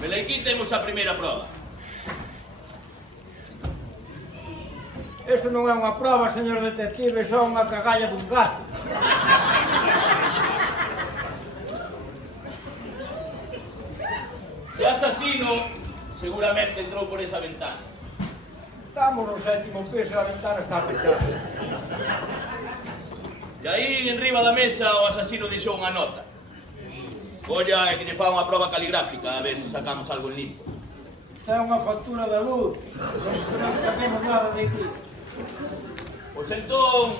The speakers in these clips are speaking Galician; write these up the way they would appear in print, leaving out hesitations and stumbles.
Velaquí temos a primeira proba. Eso non é unha prova, señor detective, só unha cagalla dun gato. O asasino seguramente entrou por esa ventana. Estamos no 7º piso e a ventana está pechada. E aí, en riba da mesa, o asasino deixou unha nota. Colla e que lle fa unha proba caligráfica, a ver se sacamos algo en limpo. Esta é unha factura da luz. Non saquemos nada de aquí. Pois entón,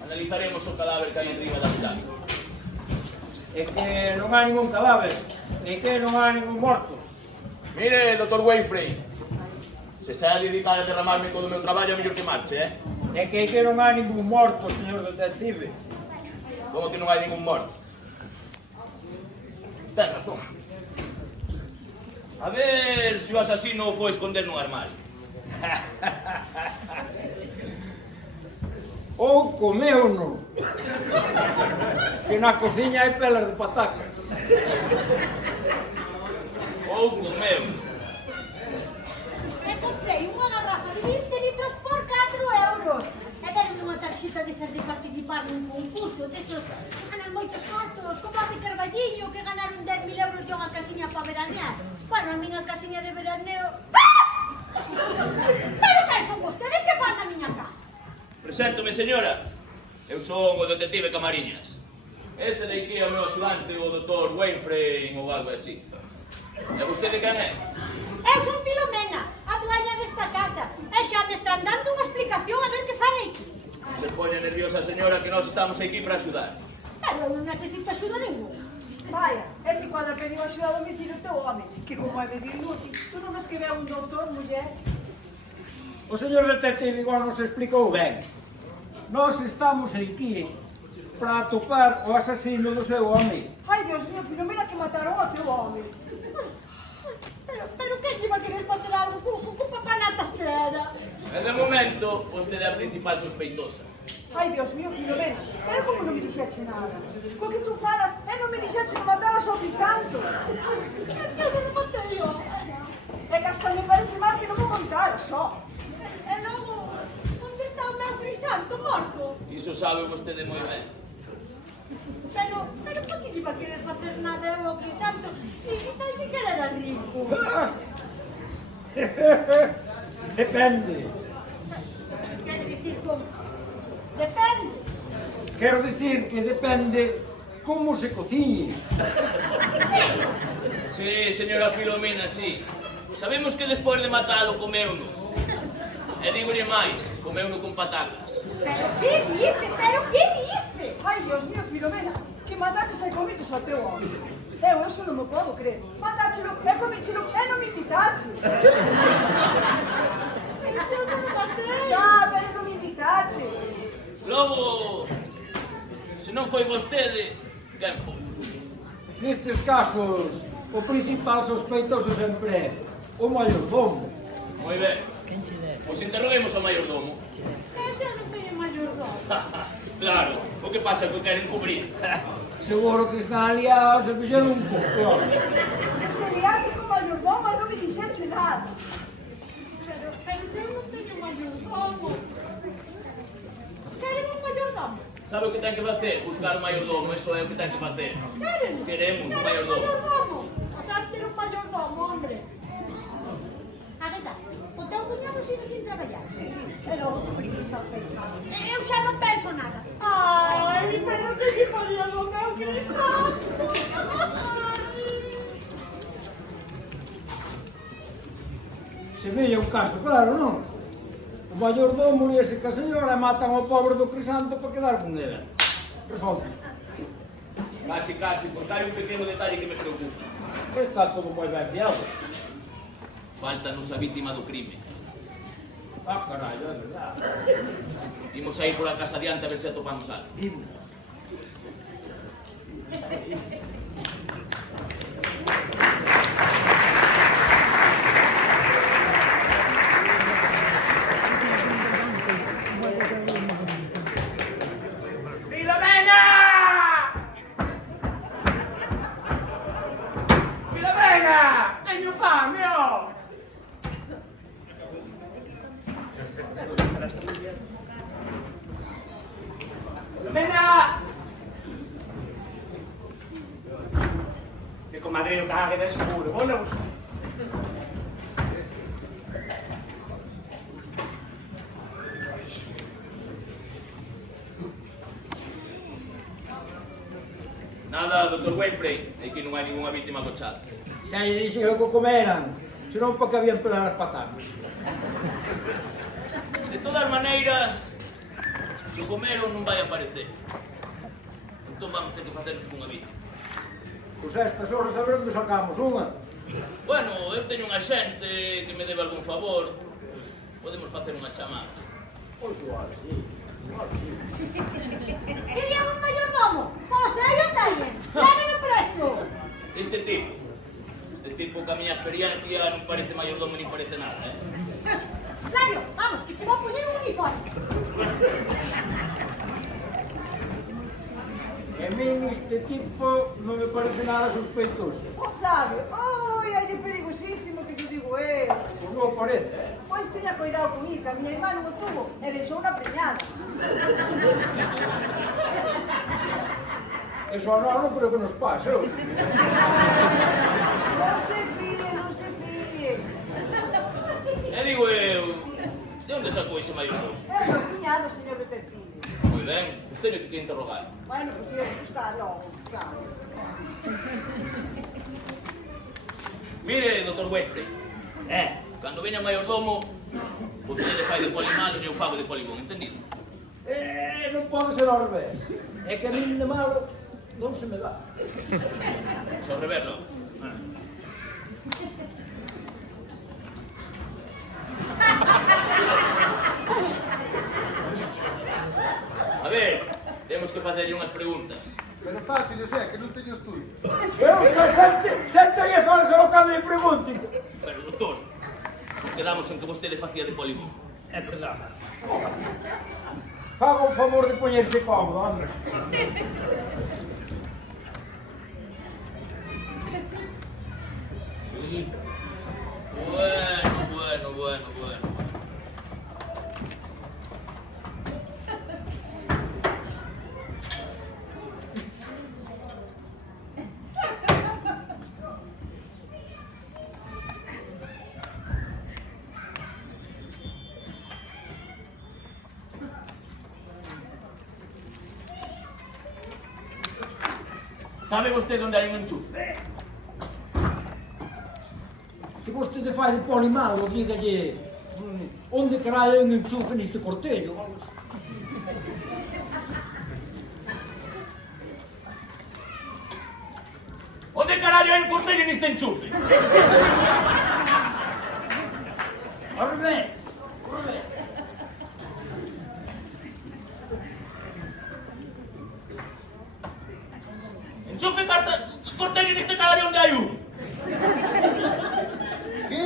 analizaremos o cadáver que hai en riba da ventana. É que non hai ningún cadáver, ni que non hai ningún morto. Mire, Dr. Wainfrey, se se ha de dedicar a derramarme todo o meu traballo, a mellor que marche, eh? É que non hai ningún morto, señor detective. Como que non hai ningún morto? Ten razón. A ver se o asasino o foi esconder nun armario. Ou comeu-no. Que na cociña hai pelas de patacas. Ou comeu. E comprei unha garrafa de 20 litros por 4 euros. E deron unha tarxeta desas de participar nun concurso, desos que ganan moitos cartos, como a de Carballiño, que ganaron 10.000 euros e unha casiña para veranear. Bueno, a miña casiña de veraneo... ¡Ah! Pero que son vostedes que fan na miña casa? Preséntome, señora. Eu son o detective Camariñas. Este de aquí é o meu axudante, o Dr. Wainfrey ou algo así. E vostede quen é? Eu son Filomena, a dueña desta casa, e xa me están dando unha explicación a ver que fan aquí. Se pone nerviosa, señora, que nós estamos aquí para axudar. Pero eu non necesito axuda ninguna. Vaya, ese cuadro pediu axuda a domicilio teu home, que como é medio inútil, tú non ves que vea un doutor, muller? O señor detective igual nos explicou ben. Nós estamos aquí para atopar o asasino do seu home. Ai, Dios mío, Filomena, que mataron ao teu home. Pero quen iba a querer facer algo con papanatas que era? E de momento, vostede é a principal sospeitosa. Ai, Dios mío, Filomena, pero como non me dixeche nada? Co que tú falas, non me dixeche que mataras ao Crisanto. Eu non matei yo. É que hasta me parece mal que non me contaras, só. E logo, onde está o meu Crisanto morto? Iso sabe vostede moi ben. Pero por que iba a querer facer nada eu ao Crisanto? E tan siquiera era rico. Depende. Quere dicir como? Depende. Quero dicir que depende como se cociñe. Sí, señora Filomena, sí. Sabemos que despois de matalo comeuno. E dígolle máis, comeuno con patacas. Pero que dice? Pero que dice? Ai, Dios mío, Filomena, que mataches e comiches ao teu home. Eu eso non me podo creer. Matáchelo e comichelo e non me invitache. Eu non o matei. Xa, pero non me invitache. Logo, se non foi vostede, quen foi? Nestes casos, o principal sospeitoso sempre é o mayordomo. Moi ben. Pois interroguemos ao mayordomo. Eu xa non teño mayordomo. Claro, o que pasa é que o queren cubrir. Seguro que están aliados e fixeron un complot. Te liache con mayordomo e non me dixeche nada. Pero se eu non teño mayordomo. Queren un mayordomo? Sabe o que ten que facer? Buscar o mayordomo, eso é o que ten que facer. Queren? Queremos o Queren mayordomo. O sea, ter un mayordomo, hombre. A ver, o teu cuñado sigue sin traballar. E logo, por que estás pensando? Eu xa non penso nada. Ai, pero que lle faría do meu Crisanto? Se veía un caso, claro, non? O mayordomo e ese que a señora matan ao pobre do Crisanto para quedar con ela. Resolve. Casi, porque hai un pequeno detalle que me preocupa. Está todo moi ben fiado. Faltanos a vítima do crime. Ah, carallo, é verdade. Imos a ir pola casa adiante a ver se atopamos algo. Filomena! Filomena! Teño fame, ó! Venga! Que comadreiro cague de seguro, vou a buscar. Nada, Dr. Wainfrey, aquí non hai ninguna víctima cochada. Xa lle dixen que o comeran, senón para que habían pelar as patatas. De todas maneiras, se o comeron non vai aparecer. Entón vamos ter que facernos cunha víctima. Pois a estas horas a ver onde sacamos unha. Bueno, eu teño unha xente que me debe algún favor. Podemos facer unha chamada. Pois igual, sí. Igual, sí. Quería un mayordomo. Pois aí o teñen. Léveno preso. Este tipo que a miña experiencia non parece mayordomo nin parece nada, Claro, vamos, que che vou poñer un uniforme. E a min este tipo non me parece nada sospeitoso. O Flavio, oi, é perigosísimo que yo digo Pois non parece, Pois teña cuidado con ir, que a miña irmá non o tuvo e deixou unha preñada. Eso a nós non creo que nos pase, ó. Non se fíe, non se fíe. E digo eu, de onde sacou ese mayordomo? É o meu cuñado, señor detective. Moi ben, pois teño que interrogar. Bueno, pois iré buscar logo, claro. Mire, Dr. Wainfrey, cando veña mayordomo, vostede fai de polimalo e eu fago de polibón, entendido? Non pode ser ao revés. É que a min de malo non se me dá. Se ao revés non. A ver, temos que facerlle unhas preguntas. Pero fácil, o sea, que non teño estudio. Eu sempre lle falo só cando lle pregunten. Pero, doutor, nos quedamos en que vostede facía de polibón. É verdade. Faga o favor de poñerse cómodo, hombre. Bueno. Sabe vostede onde hai un enchufe? Se vostede fai de polimalo, dígalle onde caralho hai un enchufe neste cortello. Onde carallo hai un cortello neste enchufe? Ao revés. Enchufe cortello neste carallo onde hai un? Que?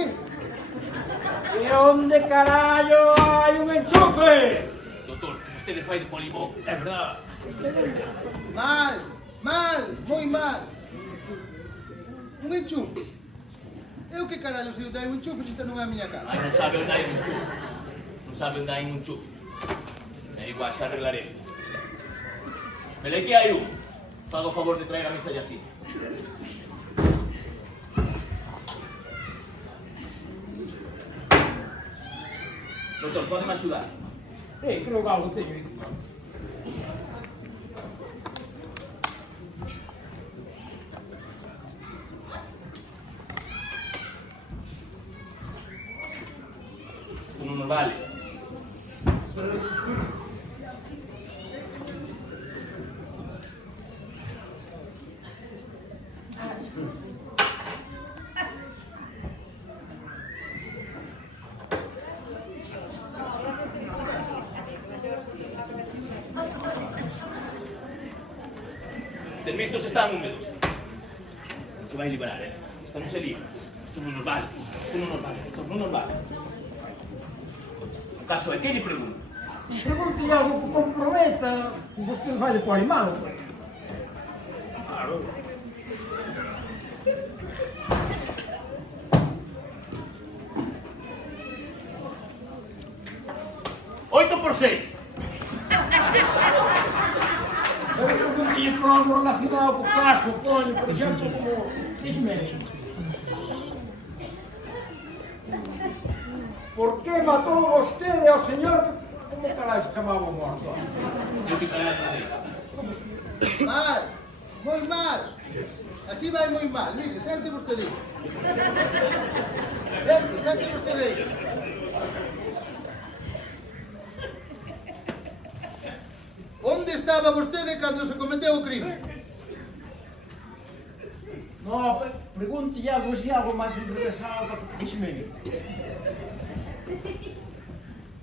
E onde carallo hai un enchufe? Doutor, vostede fai de polibón. É verdade. Mal, moi mal. Un enchufe. Eu que carallo sei onde hai un enchufe se esta non é a miña casa. Ai, non sabe onde hai un enchufe. Non sabe onde hai un enchufe. É igual, xa arreglaremos. Pero aquí hai un. Faga o favor de traer a mesa e así. Doutor, podeme axudar? Creo que algo teño aí. Isto non nos vale. Estes mistos están húmedos. Non se vai liberar, Isto non se libra. Isto non nos vale. Isto non nos vale, doctor, non nos vale. O caso é que lle pregunto. Pregunte algo que comprometa. Vostede fai de polimalo. Claro. 8 por 6. Pero preguntilles por algo relacionado co caso, coño, por exemplo, como... Díxeme. Por que matou vostede ao señor... Como caralho se chamaba o morto? Eu que caralho sei. Mal, moi mal. Así vai moi mal. Mire, sente vostede aí. Sente vostede aí. Onde estaba vostede cando se cometeu o crime? No, pregunte algo así, algo máis interesado, díxeme.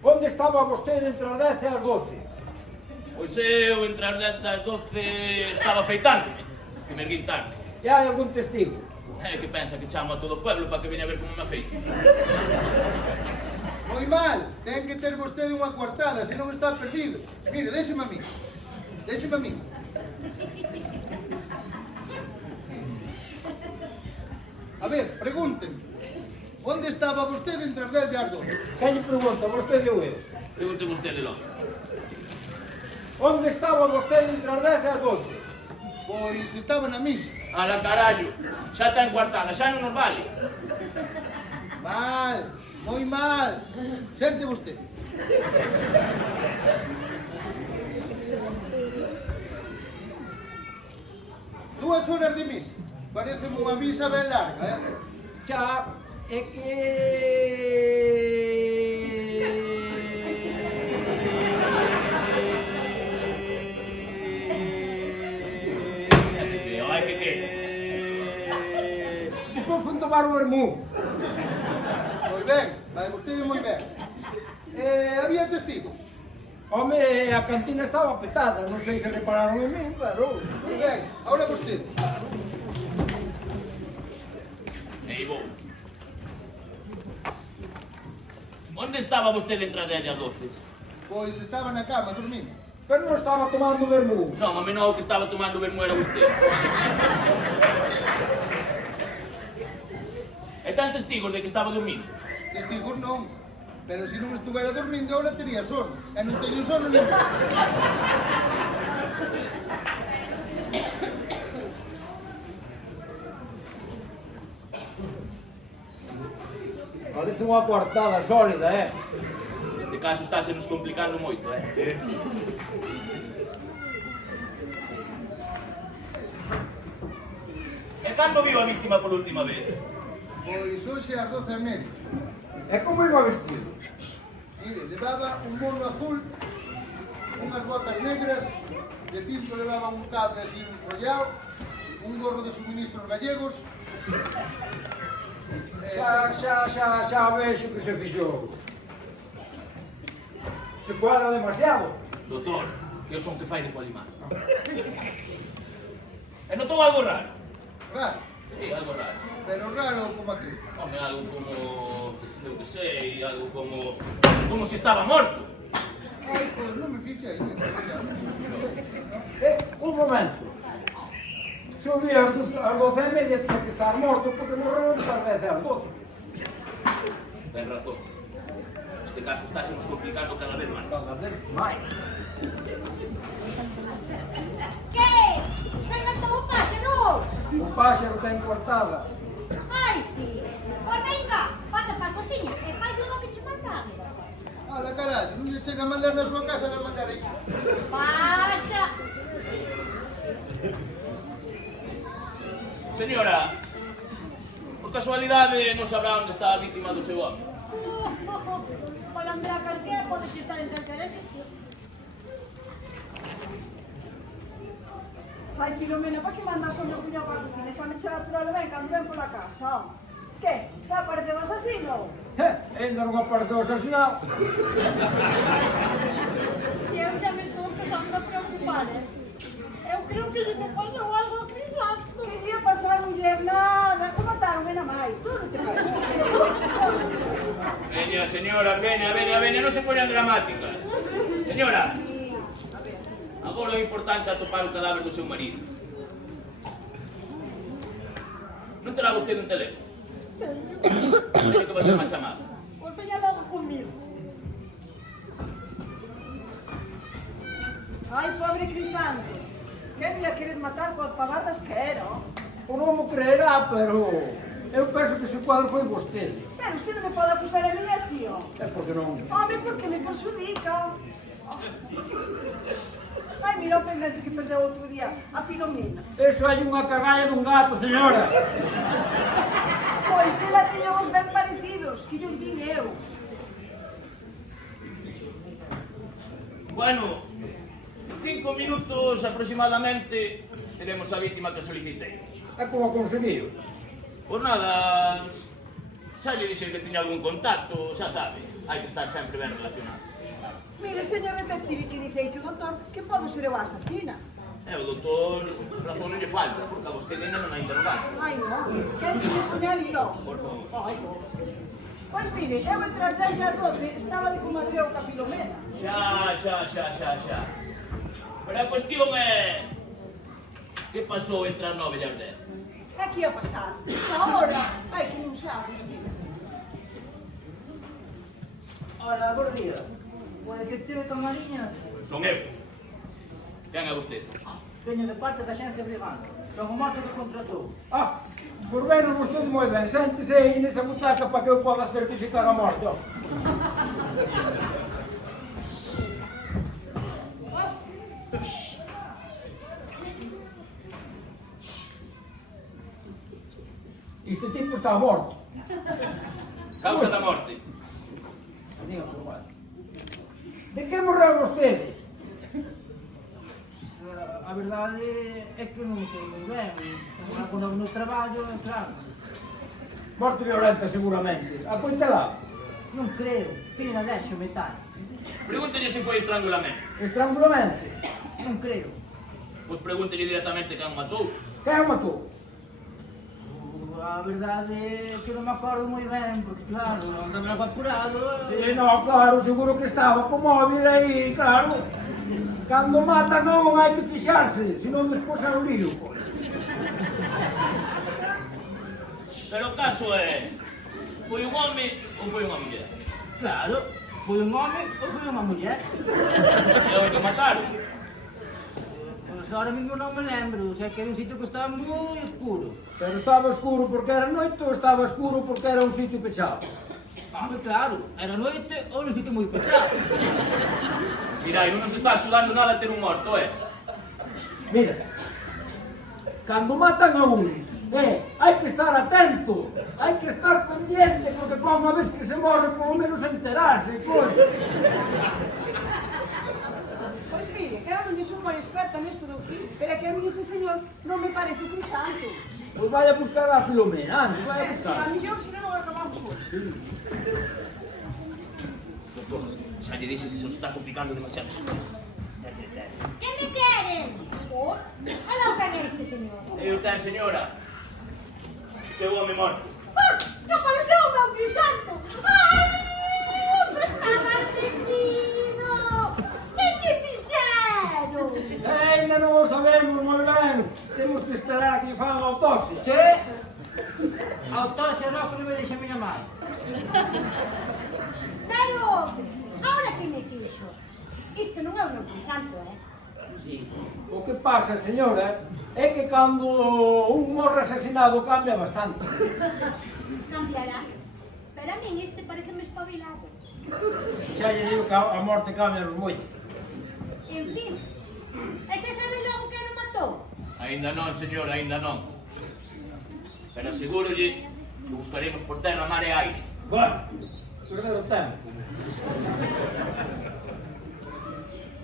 Onde estaba vostede entre as 10 e as 12? Pois eu, entre as 10 e as 12, estaba afeitándome. Que me erguín tarde. E hai algún testigo? Que pensa que chamo a todo o pueblo para que veña a ver como me afeito. Moi mal. Ten que ter vostede unha coartada, senón está perdido. Mire, déxeme a mí. Déxeme a mí. A ver, pregúntenme. Onde estaba vostede entre as 10 e as 12? Quen lle pregunta, vostede ou eu? Pregunte vostede logo. Onde estaba vostede entre as 10 e as 12? Pois estaba na misa. Ala carallo, xa está encuartada, xa non nos vale. Mal, moi mal. Sente vostede. Dúas horas de misa. Parece unha misa ben larga, Xa, é que... Ai, que? Despois fun tomar o vermú. Moi ben, vai vostede moi ben. Había testigos. Home, a cantina estaba petada, non sei se repararon en min, pero... Moi ben, ahora vostede. Ei, vou. Onde estaba vostede entre as 10 e as 12? Pois estaba na cama, dormindo. Pero non estaba tomando vermú. Non, a menor que estaba tomando vermú era vostede. E tan testigos de que estaba dormindo? Testigos non. Pero se non estuvera dormindo, ahora tería sono. E non teño sono ningún. Parece unha coartada sólida, Este caso está se nos complicando moito, E cando viu a víctima por última vez? Pois hoxe ás 12:30. É como iba vestido? Mire, levaba un mono azul, unhas botas negras, de cinto levaba un cable así enrollado, un gorro de suministros gallegos. Xa vexo que se fixou. Se cuadra demasiado. Doutor, que eu son que fai de Polimar. E notou algo raro? Raro, Sí, algo raro. pero raro como aquí. Home, algo como... eu que sei, algo como... como se estaba morto. Ai, pois non me fiche aí. Un momento. Se o vi ás 12:30 tiña que estar morto porque morreu ás 10 e ás 12. Ten razón. Este caso está se nos complicando cada vez máis. Cada vez máis. Que? Se matou o páxaro? O páxaro ten coartada. Ai, sí. Pois venga, pasa para a cociña e fai todo o que che mandaba. Ala, carallo, non lle chega a mandar na súa casa, de mandar aí. Pasa. Señora, por casualidade non sabrá onde está a víctima do seu home. Pola Andrea calquera pode estar en calquera sitio. Ai, Filomena, pa que mandas o meu cuñado para a cocina? Xa me che natural ben cando ven pola casa. Que? Xa apareceu o asasino? Ainda non apareceu asesinado. E eu xa me estou empezando a preocupar, Eu creo que lle me pasou algo a Crisanto. Que día pasaronlle nada, como mataron, ven a máis. Tú non te faz. Veña, señora, veña, non se poñan dramáticas. Señora, agora é importante atopar o cadáver do seu marido. Non terá vostede un teléfono? Teño que facer unha chamada. Pois veña logo conmigo. Ai, pobre Crisanto. Que me ia querer matar coas pavadas que era, ó. O non mo creerá, pero eu penso que ese cuadro foi vostede. Pero usted non me pode acusar a mí así, ó. É porque non... Home, porque me perjudica. Ai, mira o pendente que perdeu outro día, a Filomena. Eso hai unha cagalla dun gato, señora. Pois ela teña os ben parecidos, que llos vin eu. Bueno, 5 minutos aproximadamente teremos a víctima que solicitei. É como conseguiu. Por nada, xa lle dixen que tiña algún contacto, xa sabe, hai que estar sempre ben relacionado. Mire, señor detective, que dicei que o doutor que pode ser eu a asasina. E o doutor razón non lle falta, porque a vostede ainda non a interrogado. Ai, non. Quero que se poña listo. Por favor. Ai, non. Pois mire, eu entre as 10 e as 12 estaba de comadreo ca Filomena. Xa. Pero a cuestión é... Que pasou entre as 9 e as 10? É que ia pasar. Ahora, ai, que non sabes, tío. Hola, buenos días. O detective Camariñas, Son eu. Quen é vostede? veño de parte da Xencia Brigante. Son o Marco que contratou. Ah, por veros vostede moi ben. Séntese aí nesa butaca para que eu poda certificar a morte, ó. Este tipo está morto. Causa da morte. Diga, por favor. De que morreu vostede? A verdade é que non sei moi ben. Agora con o meu traballo, claro. Morte violenta, seguramente. Apontela. Non creo. Pina deixo metal. Pregúntelle se foi estrangulamento. Estrangulamento. Non creo. Pois pregúntelle directamente quen matou. Quen o matou? A verdade é que non me acordo moi ben, porque claro, andaba apurado. Sí, no, claro, seguro que estaba co móvil aí, claro. Cando matan a un hai que fixarse, senón despois é o lío. Pero o caso é... Foi un home ou foi unha muller? Claro, foi un home ou foi unha muller? É o que mataron. Pois ahora mesmo non me lembro, sei que era un sitio que estaba moi escuro. Pero estaba escuro porque era noite ou estaba escuro porque era un sitio pechado? Claro, era noite ou un sitio moi pechado. Mirai, non nos está axudando nada a ter un morto, Mira, cando matan a un, hai que estar atento, hai que estar pendiente, porque como a vez que se morre, polo menos enterarse, coño. Pois mire, que eu non son moi experta nisto do crime, pero é que a mí ese señor non me parece un Crisanto. Pois vai a buscar a Filomena, antes, vai a A buscar. millor se non acabamos hoxe. Doutor, xa lle dixen que se nos está complicando demasiado. ¿Qué me quieren? ¿Por? Hola, ¿qué es este señor? E o ten, señora? Seu home morto. ¡Ah! ¡No pareceu o meu Crisanto! ¡Ai! ¡Onde estaba arrepentido! ¿Qué te fixeron? Ainda non o sabemos moi ben, temos que esperar a que lle fagan a autopsia. Che, autopsia non que non me deixa a miña mãe. Pero, ahora que me fixo? Isto non é o meu Crisanto, Sí. O que pasa, señora, é que cando un morre asesinado cambia bastante. Cambiará. Pero a min este pareceme espabilado. Xa lle digo que a morte cambia nos moito. En fin, e se sabe logo que non matou? Ainda non, señora, ainda non. Pero asegúrolle que buscaremos por terra, mar e aire. Bueno, perder o tempo.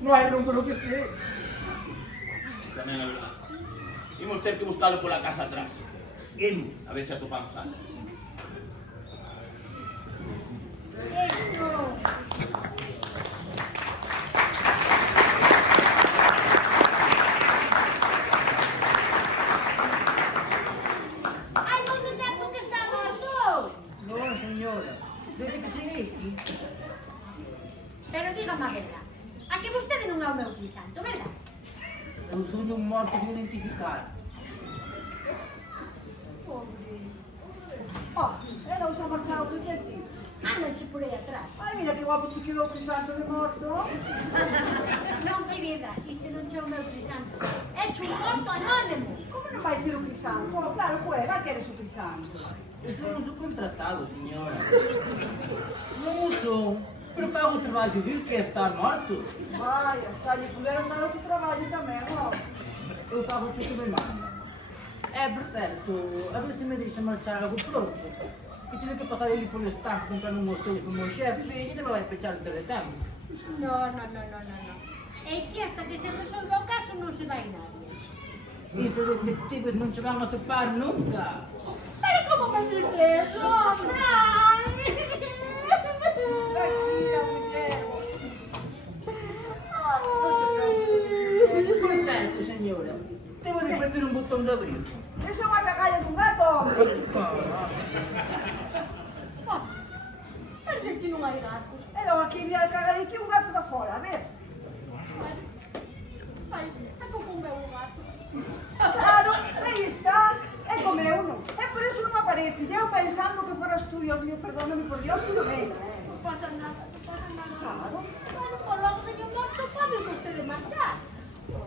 Non hai nunca no que este. Tamén é verdade. Imos ter que buscalo pola casa atrás. Imos, a ver se atopamos algo. Esto. Hai moito tempo que está morto. Non, señora. Desde que cheguei aquí. Pero dígame a verdade. A que vostede non é o meu Crisanto, verdad? Eu son un morto sin identificar. Oh, ela usa marchado do detective. Ah, non che por aí atrás. Ai, mira que guapo che quedou o Crisanto de morto. Non, querida, isto non che o meu Crisanto. É un morto anónimo. Como non vai ser o Crisanto? Oh, claro, poeta, que eres o Crisanto. Eu sou un subcontratado, señora. Non o son, pero fago o traballo vil que é estar morto. Ai, xa lle puderon dar outro traballo tamén, ó. Eu fago o que me manda. É perfecto, a ver se me deixa marchar algo pronto. Que tive que pasar ele polo estanque comprando uns seis como o xefe e ainda me vai pechar o teletemo. No. É que hasta que se resolve o caso non se vai nadie. Iso detectives non che van a topar nunca. Pero como me dices eso? Ai! Tranquila, muller. Perfecto, señora. Debo de perder un botón de abril. Eso é unha cagalla dun gato. Parece que non hai gato. E logo aquí había cagar aquí un gato da fora, a ver. Ai, é como o meu gato. Claro, aí está. É como eu, non? É por eso non aparece. Eu pensando que foras tú, Dios mío, perdóname por Dios, Filomena, Non pasa nada, non pasa nada. Claro. Bueno, por logo, señor Morto, pode vostede marchar.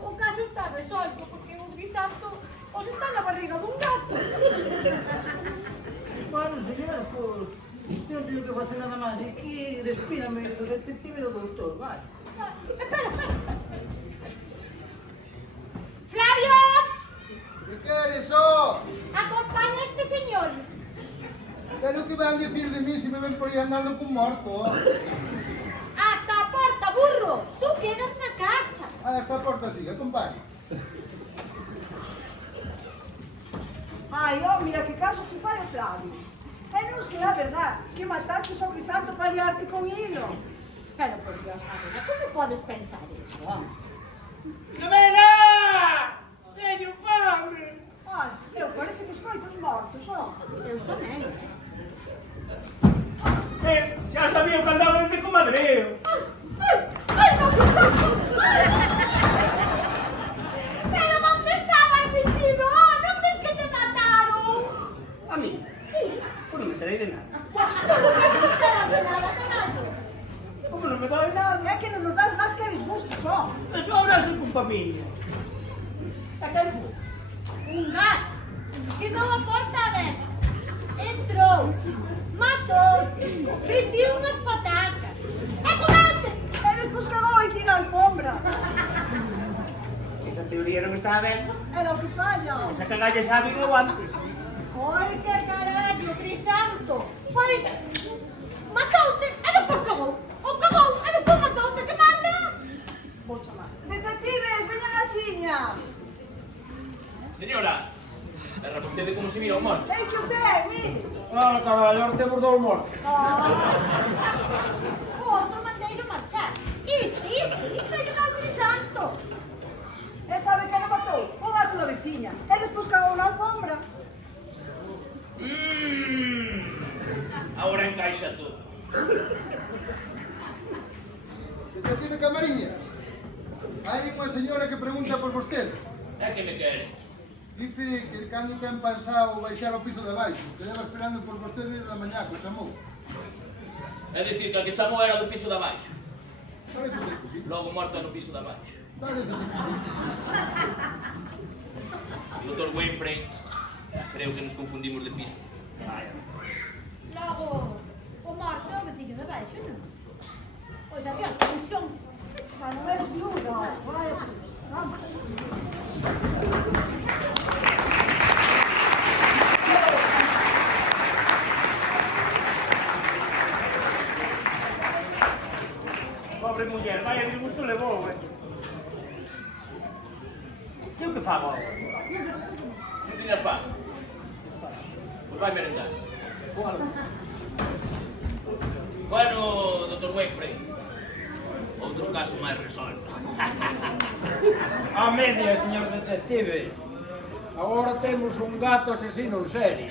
O caso está resolto, porque o Crisanto os está na barriga dun gato. Bueno, señora, pues... Non teño que facer nada máis aquí. Despídame do detective e do doutor, vas. Espera. Flavio, Que queres, ó? acompaña a este señor. Pero que van dicir de mí se me ven por aí andando con morto, ó? Hasta a porta, burro. Tú quedas na casa. Ah, esta porta sigue, acompañe. Ai, ó, mira que caso che fai o Flavio. E non será verdad que mataches ao Crisanto para liarte con hilo. Pero por Dios, Ana, como podes pensar eso? Filomena! Teño fame! Ai, eu parece que escoito os mortos, ó. Eu tamén. Xa sabía que andaba desde comadreo. Ai, no, Crisanto! Pero onde estabas metido? Non ves que te mataron? A mí? Sí. Pues non me terei de nada. Como que non te das de nada, carallo? Como non me doi nada? É que non nos das máis que disgustos, ó. Eso ahora é culpa miña. A quen foi? Un gato. Quedou a porta aberta. Entrou. Matou. Fritiu unhas patacas. E comete. E despois cagou e tira a alfombra. Esa teoría non estaba ben. Era o que falla. Esa cagalla sabe que eu antes. Oi, que carallo, Crisanto. Pois, matoute e despois cagou. Ou cagou e despois matoute. Que manda? Vou chamar. Detectives, veñan a xiña. Señora, erra vostede como se mira o morto. Ei, que o ten, mire. Ah, carallo, ahora temos dous mortos. O outro mandeiro marchar. Isto é o meu Crisanto. E sabe que non matou? O gato da veciña. E despois cagou na alfombra. Ahora encaixa todo. Detective Camariñas, hai unha señora que pregunta por vostede. É que me quere. Dice que cando ten pensado baixar ao piso de baixo, que leva esperando por vostede desde a mañá, que o chamou. É dicir que a que chamou era do piso de abaixo. Parece que sí. Logo morta no piso de abaixo. Parece que sí. O Dr. Winfrey, creo que nos confundimos de piso. Logo, o morto é o veciño de baixo, non? Pois adiós, pensión. Xa non eres viuda, ó. Vai, vamos. Pobre muller, vaya disgusto levou, E o que fago agora? Non tiñas fame? Pois vai merendar. Bueno, Dr. Winfrey, outro caso máis resolto. A media, señor detective. Agora temos un gato asesino en serie.